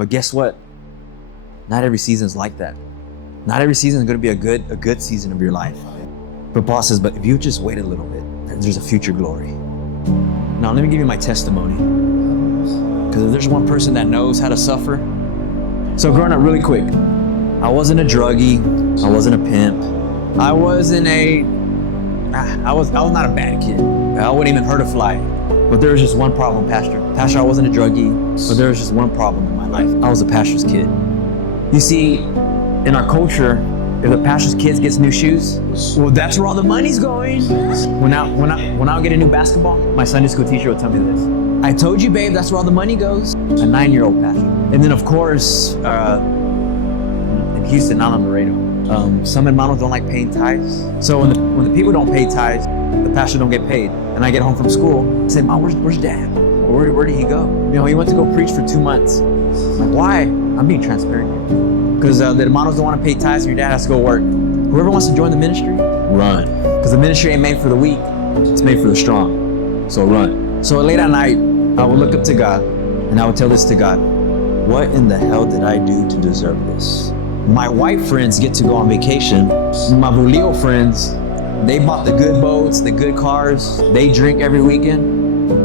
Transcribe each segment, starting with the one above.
But guess what? Not every season is like that. Not every season is going to be a good season of your life. But Paul says, but if you just wait a little bit, there's a future glory. Now, let me give you my testimony. Because if there's one person that knows how to suffer. So growing up really quick, I wasn't a druggie. I wasn't a pimp. I was not a bad kid. I wouldn't even hurt a fly. But there was just one problem, Pastor. Pastor, I wasn't a druggie, but there was just one problem in my life. I was a pastor's kid. You see, in our culture, if a pastor's kid gets new shoes, well, that's where all the money's going. When I would get a new basketball, my Sunday school teacher would tell me this. I told you, babe, that's where all the money goes. A 9-year-old pastor. And then, of course, in Houston, not on Laredo, some hermanos don't like paying tithes. So when the people don't pay tithes, the pastor don't get paid. And I get home from school, I say, Mom, where's Dad? Where did he go? He went to go preach for 2 months. I'm like, why? I'm being transparent here. Because the hermanos don't want to pay tithes and your dad has to go work. Whoever wants to join the ministry, run. Because the ministry ain't made for the weak, it's made for the strong. So run. So late at night, I would look up to God and I would tell this to God. What in the hell did I do to deserve this? My white friends get to go on vacation. My Bulio friends, they bought the good boats, the good cars. They drink every weekend.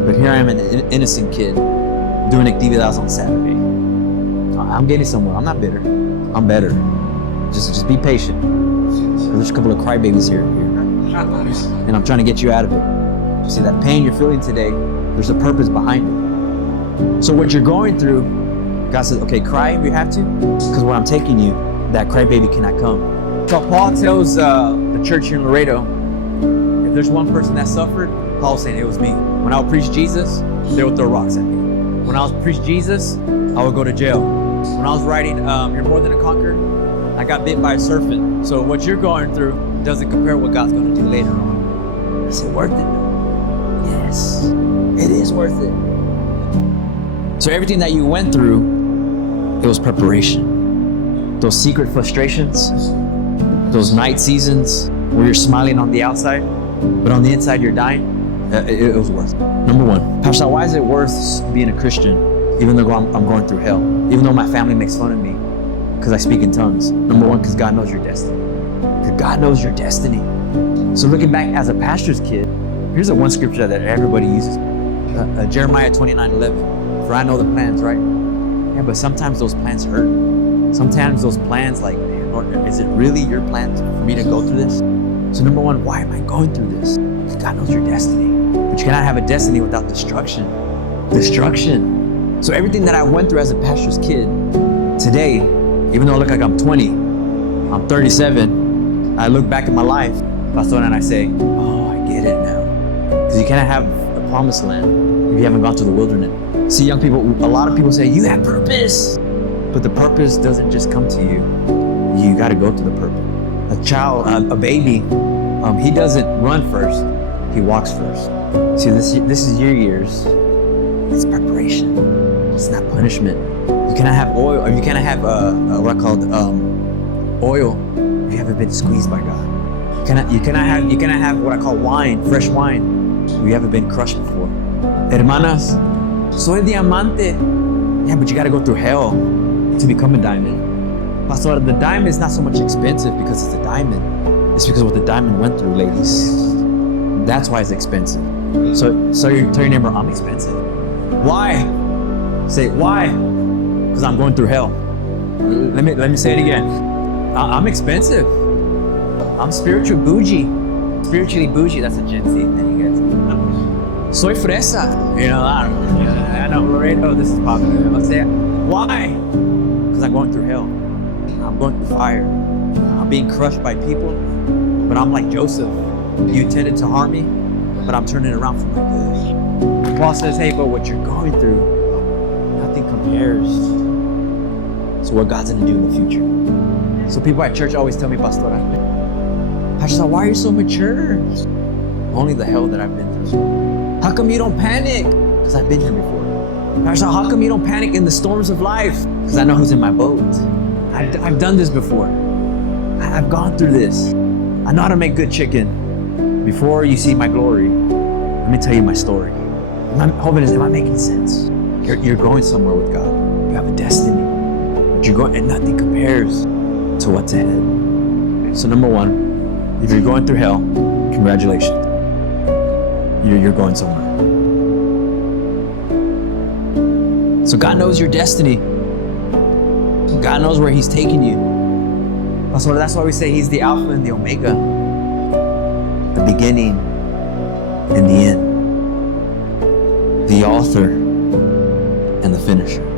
But here I am, an innocent kid, doing actividades on Saturday. I'm getting somewhere. I'm not bitter. I'm better. Just be patient. There's a couple of crybabies here. And I'm trying to get you out of it. See, that pain you're feeling today, there's a purpose behind it. So what you're going through, God says, okay, cry if you have to, because where I'm taking you, that crybaby cannot come. So Paul tells the church here in Laredo, if there's one person that suffered, Paul's saying it was me. When I would preach Jesus, they would throw rocks at me. When I was preach Jesus, I would go to jail. When I was writing You're More Than a Conqueror, I got bit by a serpent. So what you're going through doesn't compare to what God's going to do later on. Is it worth it? Yes, it is worth it. So everything that you went through, it was preparation. Those secret frustrations, those night seasons where you're smiling on the outside, but on the inside you're dying, it was worth it. Number one, Pastor, why is it worth being a Christian even though I'm going through hell? Even though my family makes fun of me because I speak in tongues. Number one, because God knows your destiny. Because God knows your destiny. So looking back as a pastor's kid, here's the one scripture that everybody uses. Jeremiah 29:11. For I know the plans, right? Yeah, but sometimes those plans hurt. Sometimes those plans like, man, Lord, is it really your plan for me to go through this? So number one, why am I going through this? Because God knows your destiny. But you cannot have a destiny without destruction. Destruction. So everything that I went through as a pastor's kid, today, even though I look like I'm 20, I'm 37, I look back at my life, Pastor, and I say, oh, I get it now. Because you cannot have the promised land if you haven't gone to the wilderness. See, young people, a lot of people say, you have purpose. But the purpose doesn't just come to you. You got to go to the purpose. A child, a baby, he doesn't run first. He walks first. See, this is your years. It's preparation. It's not punishment. You cannot have oil, or you cannot have what I call oil if you haven't been squeezed by God. You cannot have what I call wine, fresh wine, if you haven't been crushed before. Hermanas, soy diamante. Yeah, but you got to go through hell to become a diamond. Pastor, the diamond is not so much expensive because it's a diamond. It's because of what the diamond went through, ladies. That's why it's expensive. So you tell your neighbor, I'm expensive. Why? Say, why? Because I'm going through hell. Let me say it again. I'm expensive. I'm spiritually bougie. Spiritually bougie, that's a Gen Z thing, you guys. Soy fresa. I know, Laredo, this is popular. I'll say it. Why? Because I'm going through hell. I'm going through fire. I'm being crushed by people, but I'm like Joseph. You intended to harm me, but I'm turning it around for my good. Paul says, hey, but what you're going through, nothing compares to what God's going to do in the future. So people at church always tell me, Pastor, why are you so mature? Only the hell that I've been through. How come you don't panic? Because I've been here before. Pastor, how come you don't panic in the storms of life? Because I know who's in my boat. I've done this before. I've gone through this. I know how to make good chicken. Before you see my glory, let me tell you my story. Am I making sense? You're going somewhere with God. You have a destiny. what you're going, and nothing compares to what's ahead. So number one, if you're going through hell, congratulations. You're going somewhere. So God knows your destiny. God knows where He's taking you. So that's why we say He's the Alpha and the Omega, the beginning and the end, the author and the finisher.